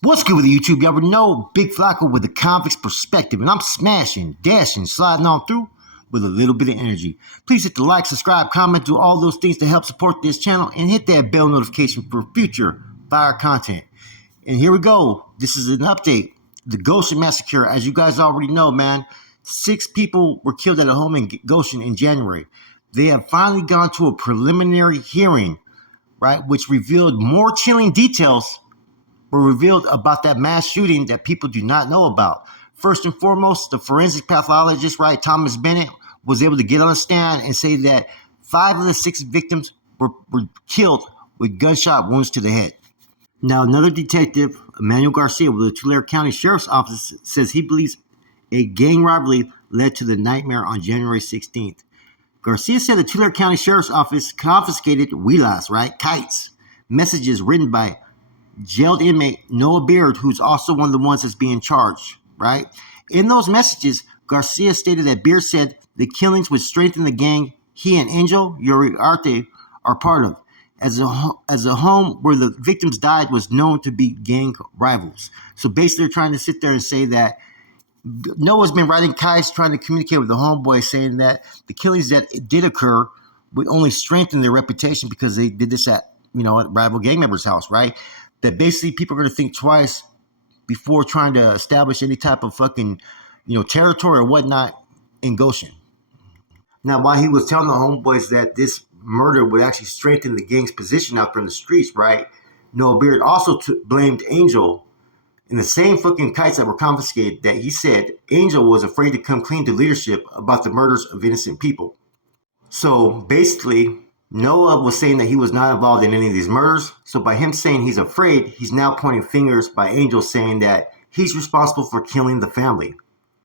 What's good with the YouTube? You already know Big Flacco with the convict's perspective, and I'm smashing, dashing, sliding on through with a little bit of energy. Please hit the like, subscribe, comment, do all those things to help support this channel, and hit that bell notification for future fire content. And here we go. This is an update. The Goshen Massacre, as you guys already know, man, 6 people were killed at a home in Goshen in January. They have finally gone to a preliminary hearing, right, which revealed more chilling details were revealed about that mass shooting that people do not know about. First and foremost, the forensic pathologist, right, Thomas Bennett, was able to get on the stand and say that 5 of the 6 victims were killed with gunshot wounds to the head. Now, another detective, Emmanuel Garcia with the Tulare County Sheriff's Office, says he believes a gang robbery led to the nightmare on January 16th. Garcia said the Tulare County Sheriff's Office confiscated huilas, right, kites, messages written by jailed inmate Noah Beard, who's also one of the ones that's being charged, right? In those messages, Garcia stated that Beard said the killings would strengthen the gang he and Angel Uriarte are part of, as a home where the victims died was known to be gang rivals. So basically, they're trying to sit there and say that Noah's been writing kites, trying to communicate with the homeboy, saying that the killings that did occur would only strengthen their reputation because they did this at rival gang members' house, right? That basically people are going to think twice before trying to establish any type of fucking, territory or whatnot in Goshen. Now, while he was telling the homeboys that this murder would actually strengthen the gang's position out there in the streets, right? Noah Beard also blamed Angel in the same fucking kites that were confiscated, that he said Angel was afraid to come clean to leadership about the murders of innocent people. So basically, Noah was saying that he was not involved in any of these murders. So by him saying he's afraid, he's now pointing fingers by Angel, saying that he's responsible for killing the family.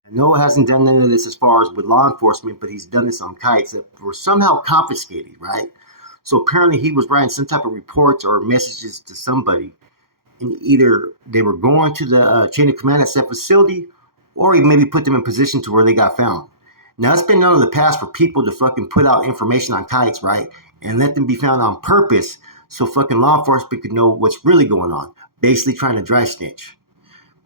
And Noah hasn't done none of this as far as with law enforcement, but he's done this on kites that were somehow confiscated, right? So apparently he was writing some type of reports or messages to somebody, and either they were going to the chain of command at that facility, or he maybe put them in position to where they got found. Now, it's been known in the past for people to fucking put out information on kites, right? And let them be found on purpose so fucking law enforcement could know what's really going on. Basically trying to dry snitch,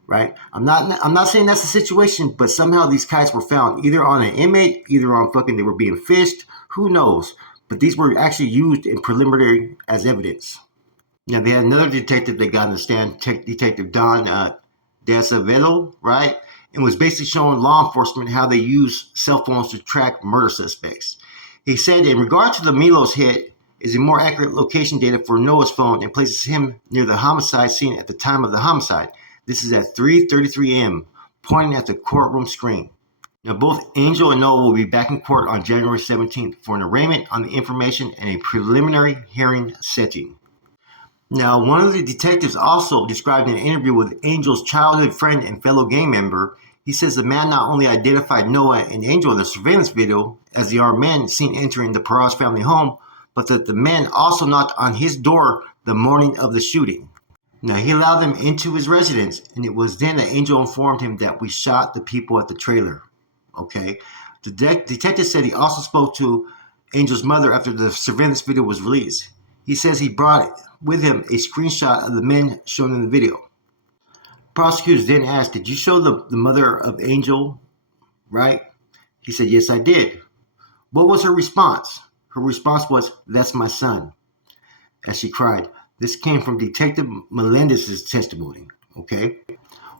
right? I'm not saying that's the situation, but somehow these kites were found either on an inmate, either on fucking they were being fished, who knows? But these were actually used in preliminary as evidence. Now, they had another detective that got on the stand, Detective Don Desavedo, right? And was basically showing law enforcement how they use cell phones to track murder suspects. He said in regard to the Milos hit is a more accurate location data for Noah's phone and places him near the homicide scene at the time of the homicide. This is at 3:33 a.m., pointing at the courtroom screen. Now, both Angel and Noah will be back in court on January 17th for an arraignment on the information and a preliminary hearing setting. Now, one of the detectives also described in an interview with Angel's childhood friend and fellow gang member. He says the man not only identified Noah and Angel in the surveillance video as the armed men seen entering the Perez family home, but that the men also knocked on his door the morning of the shooting. Now, he allowed them into his residence, and it was then that Angel informed him that we shot the people at the trailer. Okay. The detective said he also spoke to Angel's mother after the surveillance video was released. He says he brought with him a screenshot of the men shown in the video. Prosecutors then asked, did you show the mother of Angel, right? He said, yes, I did. What was her response? Her response was, that's my son, as she cried. This came from Detective Melendez's testimony, okay?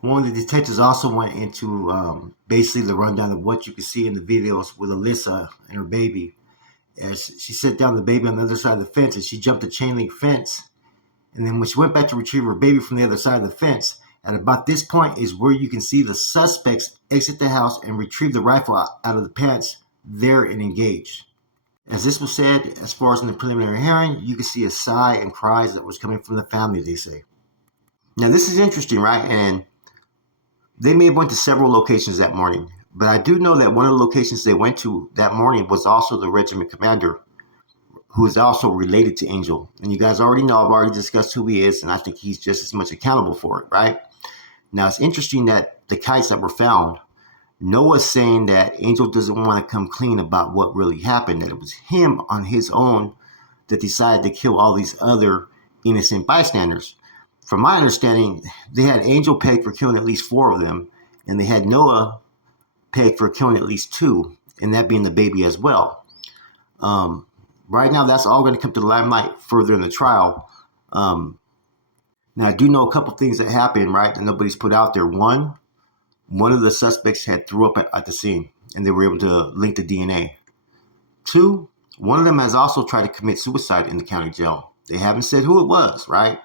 One of the detectives also went into basically the rundown of what you can see in the videos with Alyssa and her baby. As she set down the baby on the other side of the fence, and she jumped a chain link fence. And then when she went back to retrieve her baby from the other side of the fence, at about this point is where you can see the suspects exit the house and retrieve the rifle out of the pants there and engage. As this was said, as far as in the preliminary hearing, you can see a sigh and cries that was coming from the family, they say. Now, this is interesting, right? And they may have went to several locations that morning, but I do know that one of the locations they went to that morning was also the regiment commander, who is also related to Angel. And you guys already know, I've already discussed who he is, and I think he's just as much accountable for it, right? Now, it's interesting that the kites that were found, Noah's saying that Angel doesn't want to come clean about what really happened, that it was him on his own that decided to kill all these other innocent bystanders. from my understanding, they had Angel pegged for killing at least 4 of them, and they had Noah pegged for killing at least 2, and that being the baby as well. Right now, that's all going to come to the limelight further in the trial. Now, I do know a couple things that happened, right, that nobody's put out there. One of the suspects had threw up at the scene, and they were able to link the DNA. 2, one of them has also tried to commit suicide in the county jail. They haven't said who it was, right?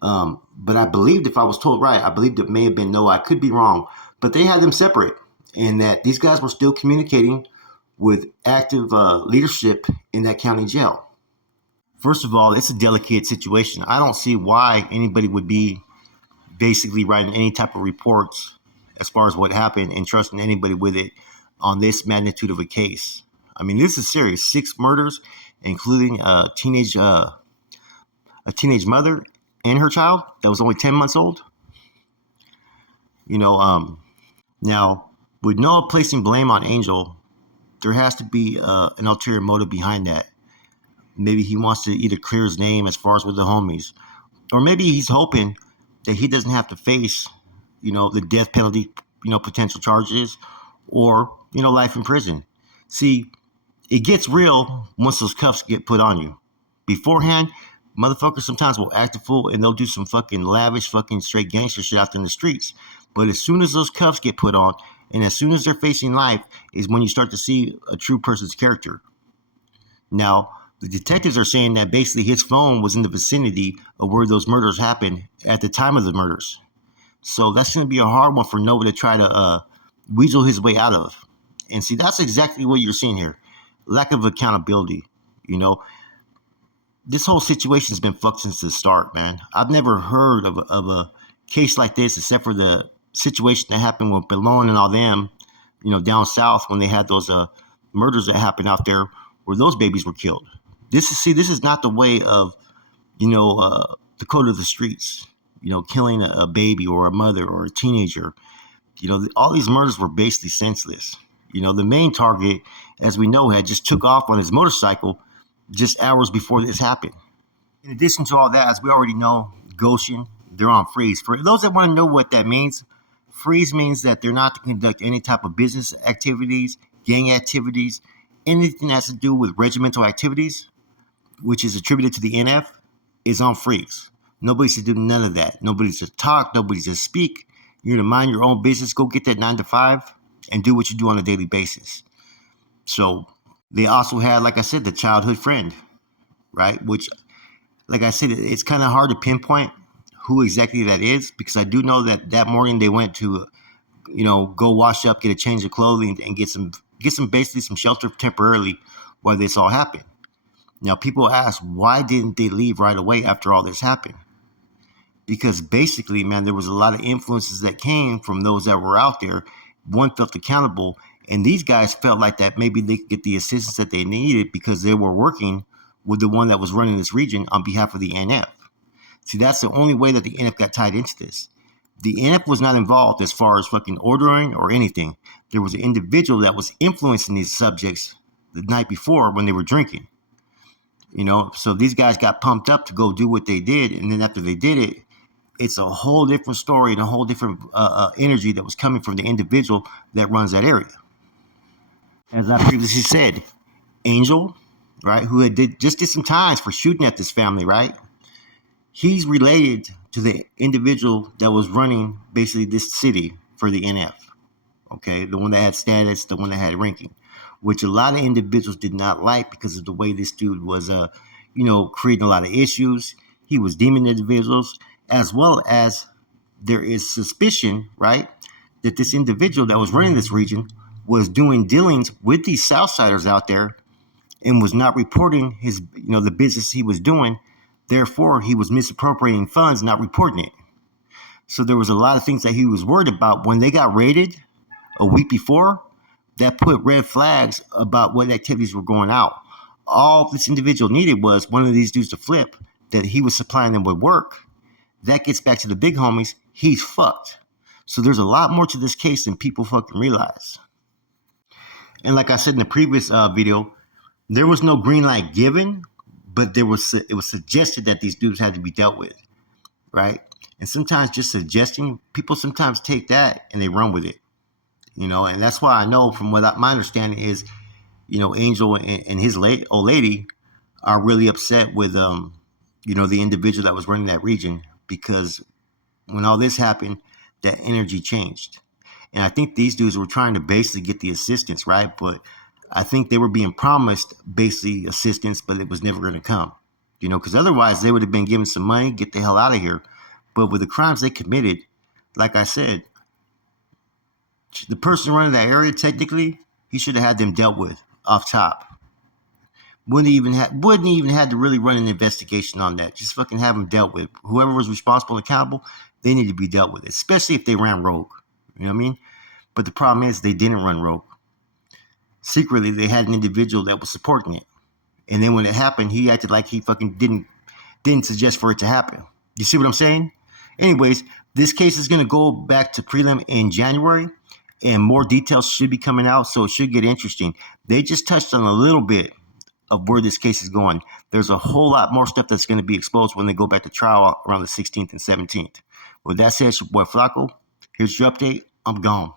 But I believed, if I was told right, I believed it may have been Noah. I could be wrong, but they had them separate, and that these guys were still communicating with active leadership in that county jail. First of all, it's a delicate situation. I don't see why anybody would be basically writing any type of reports as far as what happened and trusting anybody with it on this magnitude of a case. I mean, this is serious. 6 murders, including a teenage mother and her child that was only 10 months old. Now, with Noah placing blame on Angel, there has to be an ulterior motive behind that. Maybe he wants to either clear his name as far as with the homies, or maybe he's hoping that he doesn't have to face, the death penalty, potential charges, or, life in prison. See, it gets real once those cuffs get put on you. Beforehand, motherfuckers sometimes will act a fool and they'll do some fucking lavish, fucking straight gangster shit out there in the streets. But as soon as those cuffs get put on, and as soon as they're facing life, is when you start to see a true person's character. Now, the detectives are saying that basically his phone was in the vicinity of where those murders happened at the time of the murders. So that's going to be a hard one for Noah to try to weasel his way out of. And see, that's exactly what you're seeing here. Lack of accountability. This whole situation's been fucked since the start, man. I've never heard of a case like this except for the situation that happened with Belone and all them, down south when they had those murders that happened out there where those babies were killed. This is not the way of, the code of the streets, killing a baby or a mother or a teenager. All these murders were basically senseless. The main target, as we know, had just took off on his motorcycle just hours before this happened. In addition to all that, as we already know, Goshen, they're on freeze. For those that want to know what that means, freeze means that they're not to conduct any type of business activities, gang activities, anything that has to do with regimental activities, which is attributed to the NF, is on freeze. Nobody's to do none of that. Nobody's to talk. Nobody's to speak. You're to mind your own business. Go get that 9 to 5 and do what you do on a daily basis. So they also had, like I said, the childhood friend, right? Which, like I said, it's kind of hard to pinpoint who exactly that is, because I do know that morning they went to, go wash up, get a change of clothing, and get some basically some shelter temporarily while this all happened. Now, people ask, why didn't they leave right away after all this happened? Because basically, man, there was a lot of influences that came from those that were out there. One felt accountable, and these guys felt like that maybe they could get the assistance that they needed because they were working with the one that was running this region on behalf of the NF. See, that's the only way that the NF got tied into this. The NF was not involved as far as fucking ordering or anything. There was an individual that was influencing these subjects the night before when they were drinking. So these guys got pumped up to go do what they did, and then after they did it, it's a whole different story and a whole different energy that was coming from the individual that runs that area. As I previously said, Angel, right, who had just did some times for shooting at this family, right? He's related to the individual that was running basically this city for the NF, okay? The one that had status, the one that had ranking, which a lot of individuals did not like because of the way this dude was, creating a lot of issues. He was deeming individuals, as well as there is suspicion, right, that this individual that was running this region was doing dealings with these Southsiders out there and was not reporting his, the business he was doing. Therefore, he was misappropriating funds, not reporting it. So there was a lot of things that he was worried about. When they got raided a week before, that put red flags about what activities were going out. All this individual needed was one of these dudes to flip, that he was supplying them with work. That gets back to the big homies. He's fucked. So there's a lot more to this case than people fucking realize. And like I said in the previous video, there was no green light given, but it was suggested that these dudes had to be dealt with. right? And sometimes just suggesting, people sometimes take that and they run with it, and that's why I know from what my understanding is, Angel and his old lady are really upset with, the individual that was running that region because when all this happened, that energy changed. And I think these dudes were trying to basically get the assistance, right? But I think they were being promised basically assistance, but it was never going to come, because otherwise they would have been given some money, get the hell out of here. But with the crimes they committed, like I said, the person running that area, technically, he should have had them dealt with off top. Wouldn't even had to really run an investigation on that. Just fucking have them dealt with. Whoever was responsible and accountable, they need to be dealt with, especially if they ran rogue. You know what I mean? But the problem is they didn't run rogue. Secretly, they had an individual that was supporting it. And then when it happened, he acted like he fucking didn't suggest for it to happen. You see what I'm saying? Anyways, this case is going to go back to prelim in January, and more details should be coming out, so it should get interesting. They just touched on a little bit of where this case is going. There's a whole lot more stuff that's going to be exposed when they go back to trial around the 16th and 17th. With that said, it's your boy Flacco. Here's your update. I'm gone.